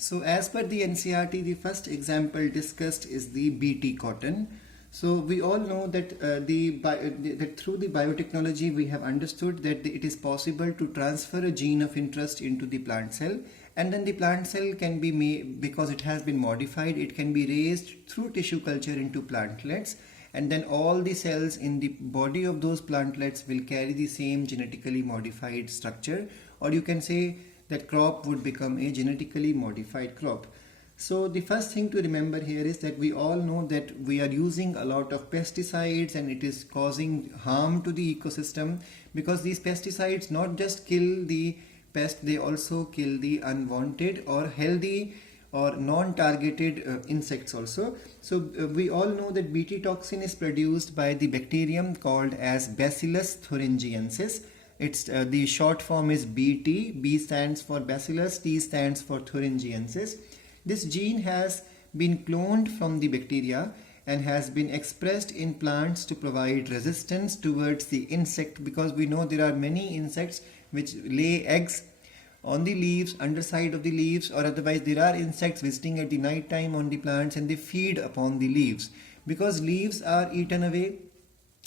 So as per the NCERT, the first example discussed is the BT cotton. So we all know that that through the biotechnology we have understood that it is possible to transfer a gene of interest into the plant cell, and then the plant cell can be made, because it has been modified, it can be raised through tissue culture into plantlets, and then all the cells in the body of those plantlets will carry the same genetically modified structure, or you can say that crop would become a genetically modified crop. So the first thing to remember here is that we all know that we are using a lot of pesticides and it is causing harm to the ecosystem, because these pesticides not just kill the pest, they also kill the unwanted or healthy or non-targeted insects also. So we all know that Bt toxin is produced by the bacterium called as Bacillus Thuringiensis. It's the short form is Bt. B stands for Bacillus, T stands for Thuringiensis. This gene has been cloned from the bacteria and has been expressed in plants to provide resistance towards the insect, because we know there are many insects which lay eggs on the leaves, underside of the leaves, or otherwise there are insects visiting at the night time on the plants and they feed upon the leaves. Because leaves are eaten away,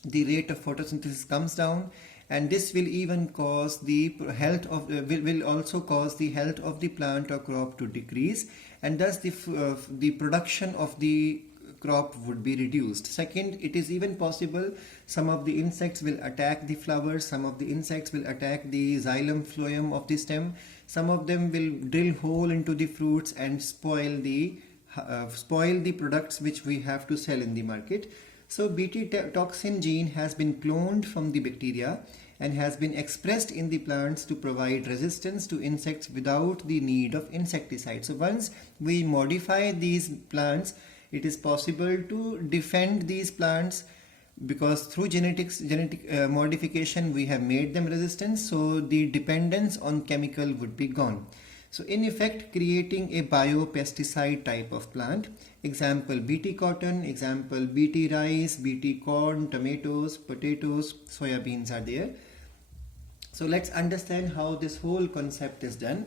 the rate of photosynthesis comes down, and this will even cause the health of will also cause the health of the plant or crop to decrease, and thus the production of the crop would be reduced. Second, it is even possible some of the insects will attack the flowers, some of the insects will attack the xylem phloem of the stem, some of them will drill hole into the fruits and spoil the products which we have to sell in the market. So Bt toxin gene has been cloned from the bacteria and has been expressed in the plants to provide resistance to insects without the need of insecticide. So once we modify these plants, it is possible to defend these plants, because through genetic modification we have made them resistant, so the dependence on chemical would be gone. So in effect, creating a biopesticide type of plant. Example Bt cotton, example Bt rice, Bt corn, tomatoes, potatoes, soya beans are there. So let's understand how this whole concept is done.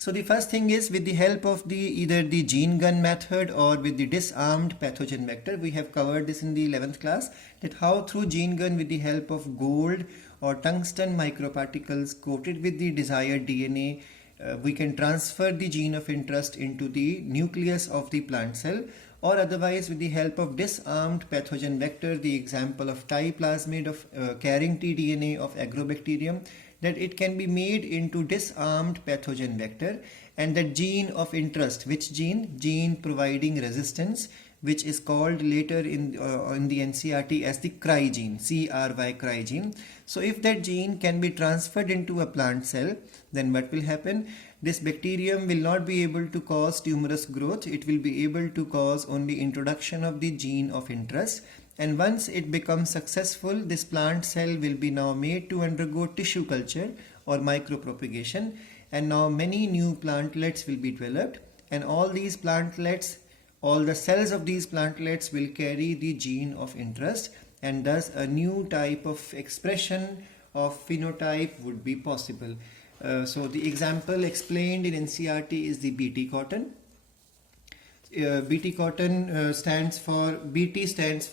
So the first thing is, with the help of either the gene gun method or with the disarmed pathogen vector, we have covered this in the 11th class, that how through gene gun with the help of gold or tungsten microparticles coated with the desired DNA, we can transfer the gene of interest into the nucleus of the plant cell, or otherwise with the help of disarmed pathogen vector, the example of Ti plasmid of carrying tDNA of agrobacterium, that it can be made into disarmed pathogen vector, and that gene of interest, which gene providing resistance, which is called later in the NCERT as the Cry gene, Cry gene. So if that gene can be transferred into a plant cell, then what will happen? This bacterium will not be able to cause tumorous growth, it will be able to cause only introduction of the gene of interest. And once it becomes successful, this plant cell will be now made to undergo tissue culture or micropropagation, and now many new plantlets will be developed, and all these plantlets, all the cells of these plantlets will carry the gene of interest, and thus a new type of expression of phenotype would be possible. So the example explained in NCERT is the Bt cotton. Bt cotton stands for Bacillus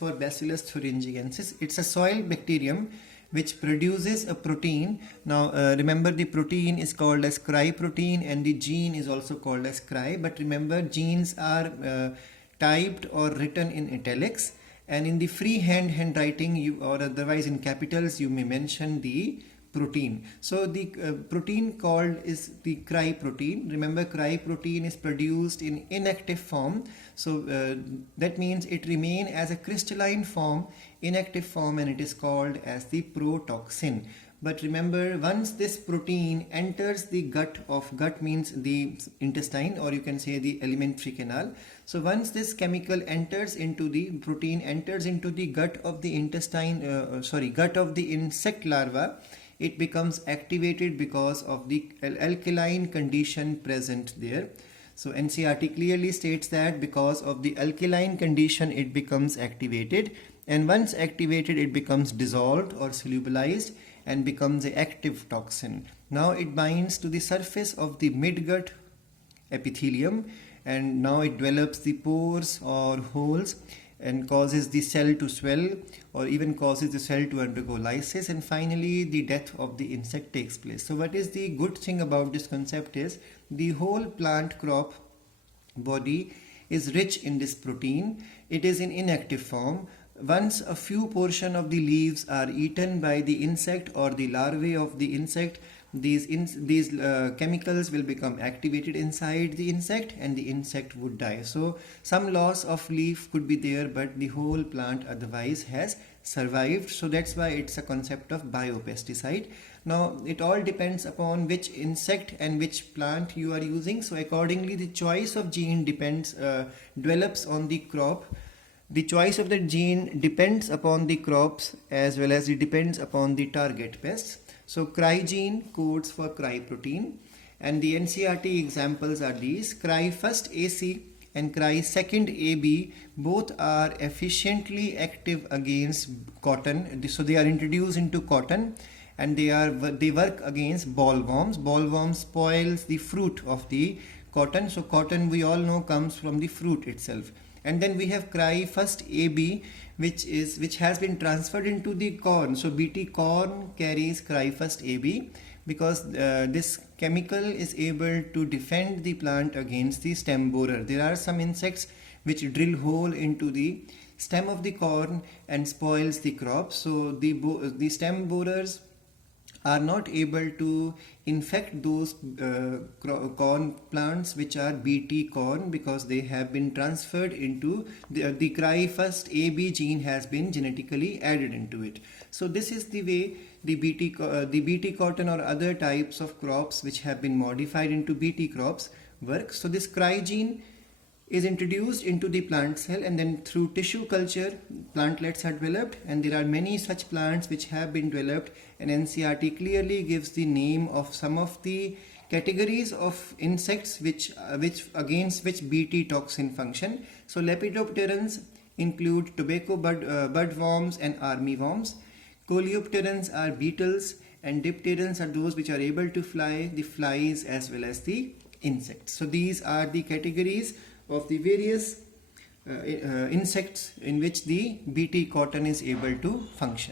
Thuringiensis. It's a soil bacterium which produces a protein. Now remember, the protein is called as Cry protein and the gene is also called as Cry, but remember, genes are typed or written in italics, and in the freehand handwriting or otherwise in capitals you may mention the protein. So the protein called is the Cry protein. Remember, Cry protein is produced in inactive form. So that means it remains as a crystalline form, inactive form, and it is called as the protoxin. But remember, once this protein enters the gut means the intestine, or you can say the alimentary canal. So once this chemical enters into the protein, enters into the gut of the gut of the insect larva, it becomes activated because of the alkaline condition present there. So NCERT clearly states that because of the alkaline condition it becomes activated, and once activated it becomes dissolved or solubilized and becomes an active toxin. Now it binds to the surface of the midgut epithelium, and now it develops the pores or holes and causes the cell to swell or even causes the cell to undergo lysis, and finally the death of the insect takes place. So what is the good thing about this concept is the whole plant crop body is rich in this protein. It is in inactive form. Once a few portion of the leaves are eaten by the insect or the larvae of the insect, these chemicals will become activated inside the insect and the insect would die. So some loss of leaf could be there, but the whole plant otherwise has survived. So that's why it's a concept of biopesticide. Now it all depends upon which insect and which plant you are using. So accordingly the choice of gene develops on the crop. The choice of the gene depends upon the crops as well as it depends upon the target pests. So XI gene codes for XI protein, and the NCERT examples are these. XI first AC and XI second AB both are efficiently active against cotton. So they are introduced into cotton and they work against bollworms. Bollworms spoils the fruit of the cotton. So cotton, we all know, comes from the fruit itself. And then we have XI first AB, which has been transferred into the corn. So BT corn carries XI first AB because this chemical is able to defend the plant against the stem borer. There are some insects which drill hole into the stem of the corn and spoils the crop. So the stem borers are not able to infect those corn plants which are BT corn because they have been transferred into the XI first AB gene has been genetically added into it. So this is the way the BT cotton or other types of crops which have been modified into BT crops work. So this XI gene is introduced into the plant cell, and then through tissue culture plantlets are developed, and there are many such plants which have been developed, and NCERT clearly gives the name of some of the categories of insects which against which BT toxin function. So Lepidopterans include tobacco budworms and armyworms. Coleopterans are beetles, and dipterans are those which are able to fly, the flies as well as the insects. So these are the categories of the various insects in which the BT cotton is able to function.